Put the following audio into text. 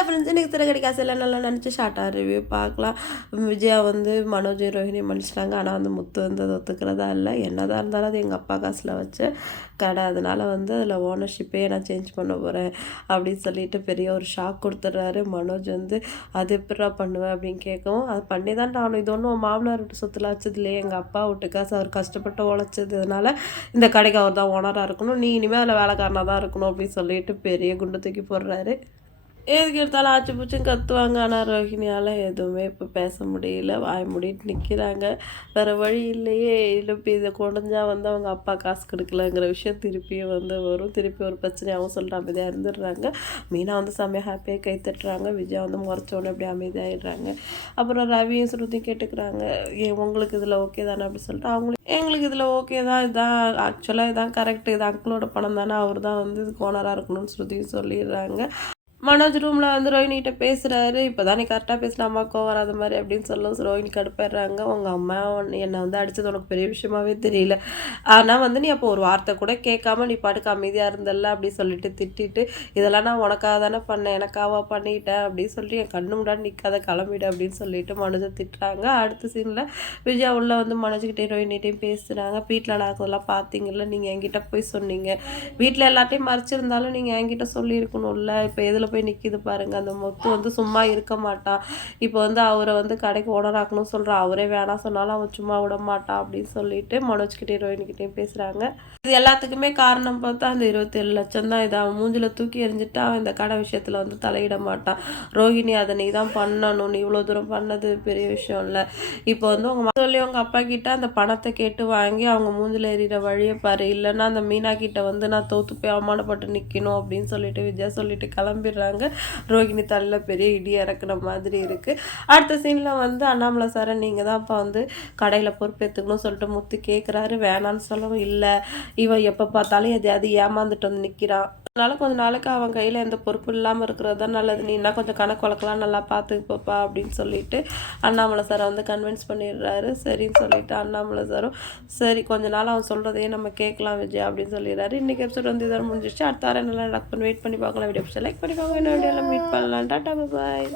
Hello friends, இன்றைக்கி திரைக்கடி காசையில் நல்லா நினச்சி ஷார்ட்டாக ரிவ்யூ பார்க்கலாம். விஜயா வந்து மனோஜ் ரோஹிணி மன்னிச்சிட்டாங்க. ஆனால் வந்து முத்து வந்து அதை ஒத்துக்கிறதா இல்லை. என்னதான் இருந்தாலும் அது எங்கள் அப்பா காசில் வச்சு கடை, அதனால் வந்து அதில் ஓனர்ஷிப்பே நான் சேஞ்ச் பண்ண போகிறேன் அப்படின்னு சொல்லிட்டு பெரிய ஒரு ஷாக் கொடுத்துட்றாரு. மனோஜ் வந்து அது எப்படா பண்ணுவேன் அப்படின்னு கேட்கவும், அது பண்ணி தான் ஆகணும். இது ஒன்றும் மாமனார் வீட்டு சொத்துல வச்சது இல்லையே, எங்கள் அப்பா வீட்டு காசு, அவர் கஷ்டப்பட்டு உழைச்சதுனால இந்த கடைக்கு அவர் தான் ஓனராக இருக்கணும், நீ இனிமேல் அதில் வேலைக்காரனாக தான் இருக்கணும் அப்படின்னு சொல்லிட்டு பெரிய குண்டு தூக்கி போடுறாரு. எதுக்கு எடுத்தாலும் ஆச்சு பூச்சும் கத்துவாங்க. ஆனால் ரோஹிணியால் எதுவுமே இப்போ பேச முடியல, வாய் மூடிட்டு நிற்கிறாங்க. வேறு வழி இல்லையே. இல்லை இப்போ இதை கொடைஞ்சா வந்து அவங்க அப்பா காசு கொடுக்கலங்கிற விஷயம் திருப்பியும் வந்து வரும். திருப்பி ஒரு பிரச்சனையாகவும் சொல்லிட்டு அமைதியாக இருந்துடுறாங்க. மீனா வந்து செம்மையாக ஹாப்பியாக கை தட்டுறாங்க. விஜயா வந்து முறைச்சோடனே அப்படி அமைதியாகிடுறாங்க. அப்புறம் ரவியும் ஸ்ருதியும் கேட்டுக்கிறாங்க, உங்களுக்கு இதில் ஓகே தானே அப்படி சொல்லிட்டு அவங்களும் எங்களுக்கு இதில் ஓகே தான், இதுதான் ஆக்சுவலாக இதான் கரெக்டு, இது அங்கிளோட பணம் தானே, அவர் தான் வந்து இதுக்கு ஓனராக இருக்கணும்னு ஸ்ருதியும் சொல்லிடுறாங்க. மனோஜ் ரூமில் வந்து ரோஹினிகிட்ட பேசுகிறாரு. இப்போ தான் நீ கரெக்டாக பேசின, அம்மாவுக்கும் வராத மாதிரி அப்படின்னு சொல்ல ரோஹினி கடுப்பாயிடுறாங்க. உங்கள் அம்மா என்னை வந்து அடித்தது உனக்கு பெரிய விஷயமாவே தெரியல, ஆனால் வந்து நீ அப்போ ஒரு வார்த்தை கூட கேட்காம நீ பாட்டுக்கு அமைதியாக இருந்தல்ல அப்படி சொல்லிட்டு திட்டிட்டு, இதெல்லாம் நான் உனக்காக தானே பண்ணேன், எனக்காவா பண்ணிட்டேன் அப்படின்னு சொல்லிட்டு என் கண்ணு முன்னாடி நிற்காத, கிளம்பிடு அப்படின்னு சொல்லிட்டு மனோஜை திட்டுறாங்க. அடுத்த சீனில் விஜயா உள்ள வந்து மனோஜ்கிட்டையும் ரோஹினிகிட்டையும் பேசுகிறாங்க. வீட்டில் நடக்கிறதெல்லாம் பார்த்தீங்கல்ல, நீங்கள் என்கிட்ட போய் சொன்னீங்க, வீட்டில் எல்லாத்தையும் மறைச்சிருந்தாலும் நீங்கள் என்கிட்ட சொல்லியிருக்கணும்ல, இப்போ எதில் போய் நிற்கிது பாருங்க. அந்த முத்து வந்து சும்மா இருக்க மாட்டான். இப்போ வந்து அவரை வந்து கடைக்கு ஓனர் ஆக்கணும்னு சொல்கிறான், அவரே வேணாம் சொன்னாலும் அவன் சும்மா விட மாட்டான் அப்படின்னு சொல்லிட்டு மனோஜ்கிட்டையும் ரோஹினிகிட்டையும் பேசுகிறாங்க. இது எல்லாத்துக்குமே காரணம் பார்த்தா அந்த 27 லட்சம் தான். இதை அவன் மூஞ்சில் தூக்கி எறிஞ்சிட்டு அவன் இந்த கடை விஷயத்தில் வந்து தலையிட மாட்டான். ரோஹிணி அதை நீ தான் பண்ணணும், நீ இவ்வளோ தூரம் பண்ணது பெரிய விஷயம் இல்லை. இப்போ வந்து உங்கள் சொல்லி உங்கள் அப்பா கிட்ட அந்த பணத்தை கேட்டு வாங்கி அவங்க மூஞ்சில் எறிகிற வழியை பாரு, இல்லைன்னா அந்த மீனா கிட்ட வந்து நான் தோற்று போய் அவமானப்பட்டு நிற்கணும் அப்படின்னு சொல்லிட்டு விஜயா சொல்லிட்டு கிளம்பிடுறாங்க. ரோஹிணி தலையில் பெரிய இடி இறக்குன மாதிரி இருக்குது. அடுத்த சீனில் வந்து அண்ணாமலை சாரை நீங்கள் தான் அப்போ வந்து கடையில் பொறுப்பேற்றுக்கணும்னு சொல்லிட்டு முத்து கேட்குறாரு. வேணான்னு சொல்லவும், இல்லை இவன் எப்போ பார்த்தாலும் எதையாவது ஏமாந்துட்டு வந்து நிற்கிறான், அதனால கொஞ்ச நாளுக்கு அவன் கையில் எந்த பொறுப்பு இல்லாமல் இருக்கிறது தான் நல்லது, நீ என்ன கொஞ்சம் கணக்கு வழக்கெல்லாம் நல்லா பார்த்துக்கப்பா அப்படின்னு சொல்லிட்டு அண்ணாமலை சாரை வந்து கன்வின்ஸ் பண்ணிடுறாரு. சரின்னு சொல்லிட்டு அண்ணாமலை சாரும் சரி கொஞ்ச நாள் அவன் சொல்கிறதையே நம்ம கேட்கலாம் விஜய் அப்படின்னு சொல்லிடுறாரு. இன்றைக்கி எபிசோட் வந்து இதோட முடிஞ்சிச்சு. அடுத்த வாரம் நல்லா நடக்கும், வெயிட் பண்ணி பார்க்கலாம். வீடியோ லைக் பண்ணிக்கோங்க, இன்னும் வீடியோவில் மீட் பண்ணலாம். டாட்டா பாய்.